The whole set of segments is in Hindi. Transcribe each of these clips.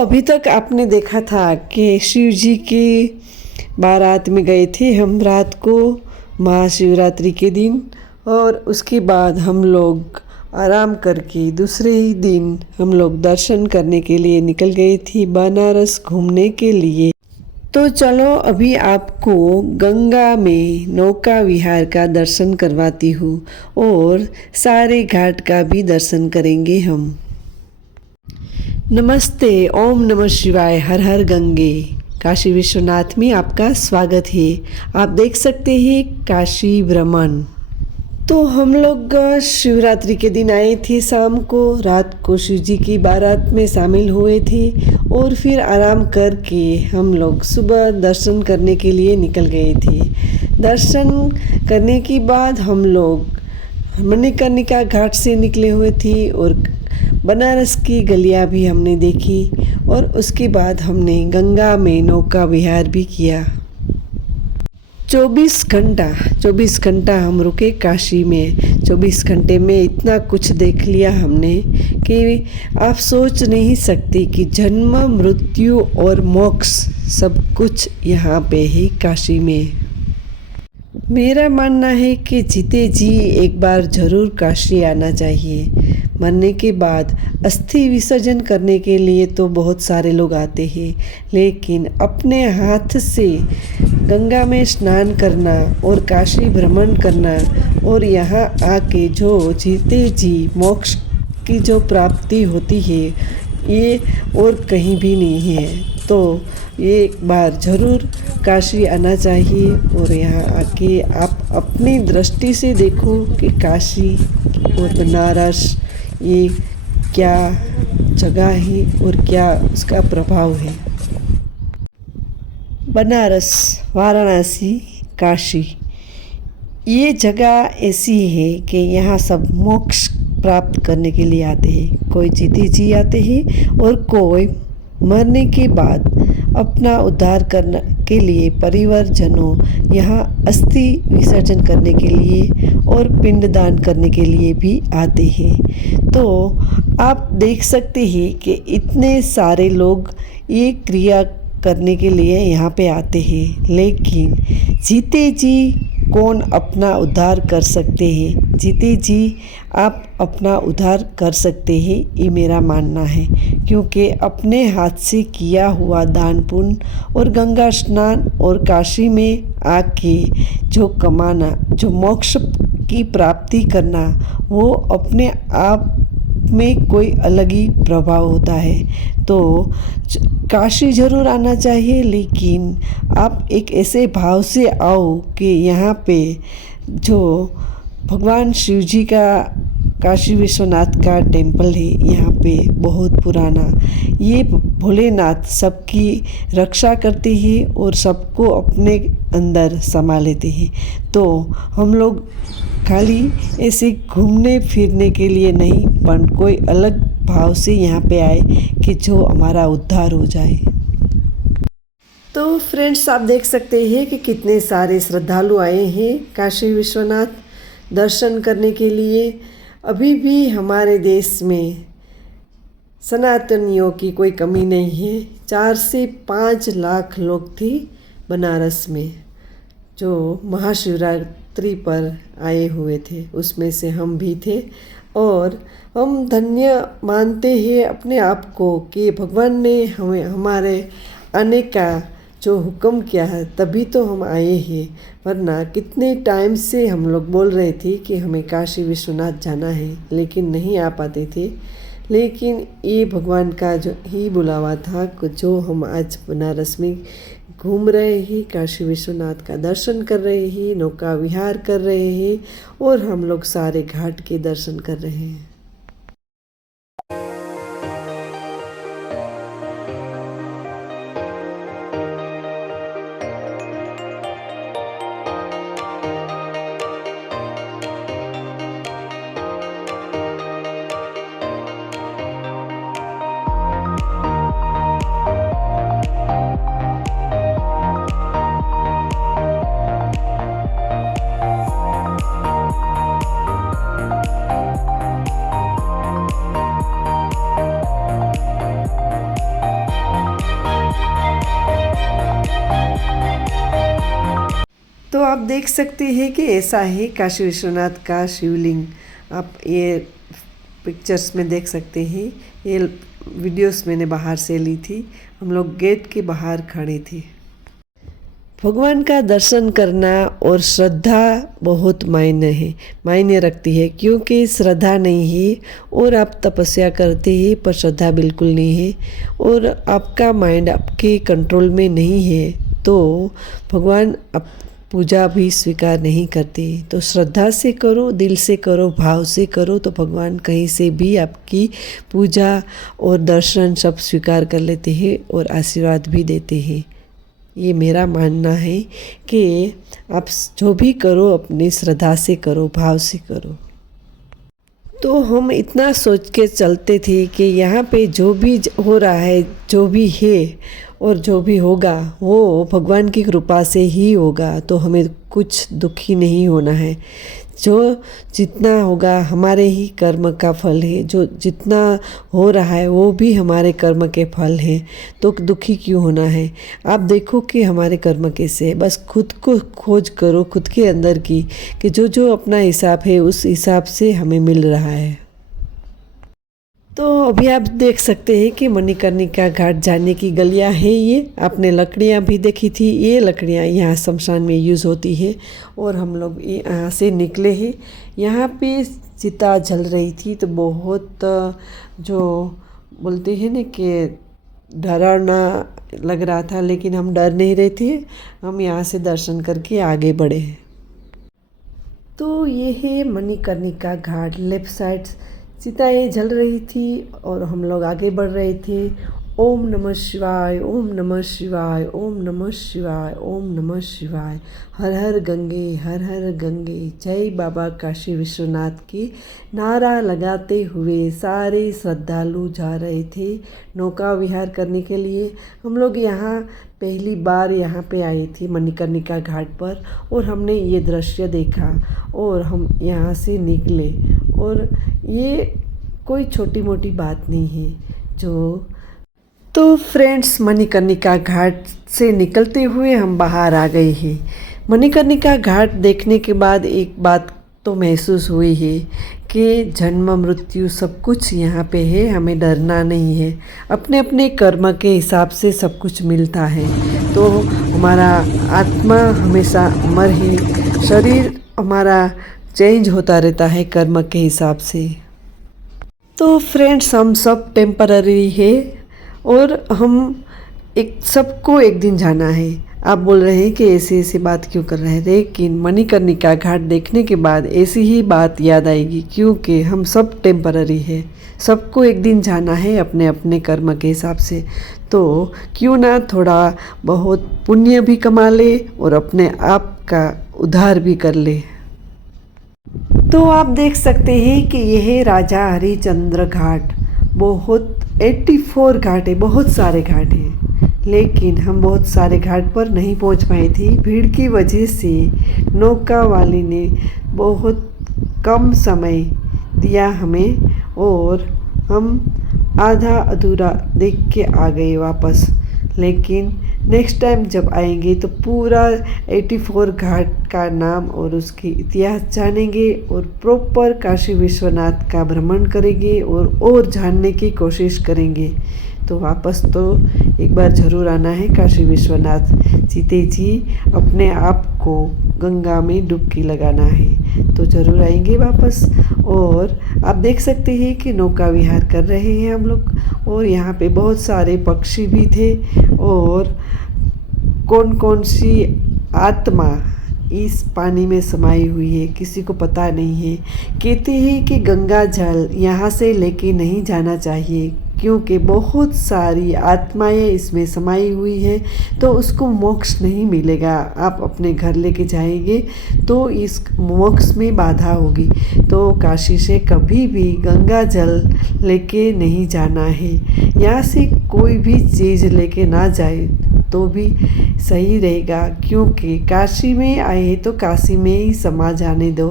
अभी तक आपने देखा था कि शिव जी की बारात में गए थे हम रात को महाशिवरात्रि के दिन, और उसके बाद हम लोग आराम करके दूसरे ही दिन हम लोग दर्शन करने के लिए निकल गए थे बनारस घूमने के लिए। तो चलो अभी आपको गंगा में नौका विहार का दर्शन करवाती हूँ और सारे घाट का भी दर्शन करेंगे हम। नमस्ते, ओम नमः शिवाय, हर हर गंगे। काशी विश्वनाथ में आपका स्वागत है। आप देख सकते हैं काशी भ्रमण। तो हम लोग शिवरात्रि के दिन आए थे, शाम को रात को शिव जी की बारात में शामिल हुए थे और फिर आराम करके हम लोग सुबह दर्शन करने के लिए निकल गए थे। दर्शन करने के बाद हम लोग मणिकर्णिका घाट से निकले हुए थे और बनारस की गलियां भी हमने देखी और उसके बाद हमने गंगा में नौका विहार भी किया। 24 घंटा हम रुके काशी में। 24 घंटे में इतना कुछ देख लिया हमने कि आप सोच नहीं सकते कि जन्म मृत्यु और मोक्ष सब कुछ यहाँ पे है काशी में। मेरा मानना है कि जीते जी एक बार ज़रूर काशी आना चाहिए। मरने के बाद अस्थि विसर्जन करने के लिए तो बहुत सारे लोग आते हैं, लेकिन अपने हाथ से गंगा में स्नान करना और काशी भ्रमण करना और यहाँ आके जो जीते जी मोक्ष की जो प्राप्ति होती है ये और कहीं भी नहीं है। तो एक बार ज़रूर काशी आना चाहिए और यहाँ आके आप अपनी दृष्टि से देखो कि काशी और बनारस ये क्या जगह है और क्या उसका प्रभाव है। बनारस, वाराणसी, काशी ये जगह ऐसी है कि यहाँ सब मोक्ष प्राप्त करने के लिए आते हैं। कोई जीते जी आते हैं और कोई मरने के बाद अपना उद्धार करने के लिए परिवारजनों यहाँ अस्थि विसर्जन करने के लिए और पिंडदान करने के लिए भी आते हैं। तो आप देख सकते हैं कि इतने सारे लोग ये क्रिया करने के लिए यहाँ पे आते हैं, लेकिन जीते जी कौन अपना उद्धार कर सकते हैं? जीते जी आप अपना उद्धार कर सकते हैं, ये मेरा मानना है। क्योंकि अपने हाथ से किया हुआ दान पुण्य और गंगा स्नान और काशी में आके जो कमाना, जो मोक्ष की प्राप्ति करना, वो अपने आप में कोई अलग ही प्रभाव होता है। तो काशी ज़रूर आना चाहिए, लेकिन आप एक ऐसे भाव से आओ कि यहाँ पे जो भगवान शिव जी का काशी विश्वनाथ का टेम्पल है, यहाँ पे बहुत पुराना, ये भोलेनाथ सबकी रक्षा करते हैं और सबको अपने अंदर समा लेते हैं। तो हम लोग खाली ऐसे घूमने फिरने के लिए नहीं, पर कोई अलग भाव से यहाँ पे आए कि जो हमारा उद्धार हो जाए। तो फ्रेंड्स, आप देख सकते हैं कि कितने सारे श्रद्धालु आए हैं काशी विश्वनाथ दर्शन करने के लिए। अभी भी हमारे देश में सनातनियों की कोई कमी नहीं है। 4 से 5 लाख लोग थे बनारस में जो महाशिवरात्रि पर आए हुए थे, उसमें से हम भी थे। और हम धन्य मानते हैं अपने आप को कि भगवान ने हमें हमारे आने का जो हुक्म किया है तभी तो हम आए हैं, वरना कितने टाइम से हम लोग बोल रहे थे कि हमें काशी विश्वनाथ जाना है, लेकिन नहीं आ पाते थे। लेकिन ये भगवान का जो ही बुलावा था जो हम आज बनारस में घूम रहे हैं, काशी विश्वनाथ का दर्शन कर रहे हैं, नौका विहार कर रहे हैं और हम लोग सारे घाट के दर्शन कर रहे हैं। आप देख सकते हैं कि ऐसा है काशी विश्वनाथ का शिवलिंग। आप ये पिक्चर्स में देख सकते हैं। ये वीडियोस मैंने बाहर से ली थी। हम लोग गेट के बाहर खड़े थे। भगवान का दर्शन करना और श्रद्धा बहुत मायने रखती है, क्योंकि श्रद्धा नहीं है और आप तपस्या करते हैं पर श्रद्धा बिल्कुल नहीं है और आपका माइंड आपके कंट्रोल में नहीं है तो भगवान आप पूजा भी स्वीकार नहीं करते। तो श्रद्धा से करो, दिल से करो, भाव से करो तो भगवान कहीं से भी आपकी पूजा और दर्शन सब स्वीकार कर लेते हैं और आशीर्वाद भी देते हैं। ये मेरा मानना है कि आप जो भी करो अपनी श्रद्धा से करो, भाव से करो। तो हम इतना सोच के चलते थे कि यहाँ पे जो भी हो रहा है, जो भी है और जो भी होगा वो भगवान की कृपा से ही होगा। तो हमें कुछ दुखी नहीं होना है। जो जितना होगा हमारे ही कर्म का फल है। जो जितना हो रहा है वो भी हमारे कर्म के फल हैं। तो दुखी क्यों होना है। आप देखो कि हमारे कर्म कैसे है। बस खुद को खोज करो, खुद के अंदर की, कि जो जो अपना हिसाब है उस हिसाब से हमें मिल रहा है। तो अभी आप देख सकते हैं कि मणिकर्णिका घाट जाने की गलियां हैं। ये आपने लकड़ियां भी देखी थी। ये लकड़ियां यहाँ शमशान में यूज़ होती है और हम लोग यहाँ से निकले हैं। यहाँ पे चिता जल रही थी तो बहुत जो बोलते हैं ना कि डरावना लग रहा था, लेकिन हम डर नहीं रहे थे। हम यहाँ से दर्शन करके आगे बढ़े। तो ये है मणिकर्णिका घाट। लेफ्ट साइड चिताएं जल रही थी और हम लोग आगे बढ़ रहे थे। ओम नमः शिवाय, ओम नमः शिवाय, ओम नमः शिवाय, ओम नमः शिवाय। हर हर गंगे, हर हर गंगे, जय बाबा काशी विश्वनाथ की नारा लगाते हुए सारे श्रद्धालु जा रहे थे नौका विहार करने के लिए। हम लोग यहाँ पहली बार यहाँ पे आए थे मणिकर्णिका घाट पर और हमने ये दृश्य देखा और हम यहाँ से निकले। और ये कोई छोटी मोटी बात नहीं है। तो फ्रेंड्स, मणिकर्णिका घाट से निकलते हुए हम बाहर आ गए हैं। मणिकर्णिका घाट देखने के बाद एक बात तो महसूस हुई है कि जन्म मृत्यु सब कुछ यहाँ पे है। हमें डरना नहीं है। अपने अपने कर्म के हिसाब से सब कुछ मिलता है। तो हमारा आत्मा हमेशा अमर है। शरीर हमारा चेंज होता रहता है कर्म के हिसाब से। तो फ्रेंड्स, हम सब टेम्पररी है और हम सबको एक दिन जाना है। आप बोल रहे हैं कि ऐसी बात क्यों कर रहे हैं, लेकिन मणिकर्णिका घाट देखने के बाद ऐसी ही बात याद आएगी, क्योंकि हम सब टेम्पररी है। सबको एक दिन जाना है अपने अपने कर्म के हिसाब से। तो क्यों ना थोड़ा बहुत पुण्य भी कमा ले और अपने आप का उद्धार भी कर ले। तो आप देख सकते हैं कि यह राजा हरिश्चंद्र घाट बहुत 84 घाट है, बहुत सारे घाट हैं, लेकिन हम बहुत सारे घाट पर नहीं पहुंच पाए थे। भीड़ की वजह से नौका वाली ने बहुत कम समय दिया हमें और हम आधा अधूरा देख के आ गए वापस। लेकिन नेक्स्ट टाइम जब आएंगे तो पूरा 84 घाट का नाम और उसके इतिहास जानेंगे और प्रॉपर काशी विश्वनाथ का भ्रमण करेंगे और जानने की कोशिश करेंगे। तो वापस तो एक बार ज़रूर आना है काशी विश्वनाथ। जीते जी अपने आप को गंगा में डुबकी लगाना है। तो ज़रूर आएंगे वापस। और आप देख सकते हैं कि नौका विहार कर रहे हैं हम लोग और यहाँ पे बहुत सारे पक्षी भी थे और कौन कौन सी आत्मा इस पानी में समाई हुई है किसी को पता नहीं है। कहते हैं कि गंगा जल यहाँ से लेके नहीं जाना चाहिए, क्योंकि बहुत सारी आत्माएं इसमें समाई हुई है तो उसको मोक्ष नहीं मिलेगा। आप अपने घर लेके जाएंगे तो इस मोक्ष में बाधा होगी। तो काशी से कभी भी गंगा जल लेके नहीं जाना है। यहाँ से कोई भी चीज़ लेके ना जाए तो भी सही रहेगा, क्योंकि काशी में आए तो काशी में ही समा जाने दो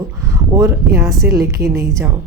और यहाँ से लेके नहीं जाओ।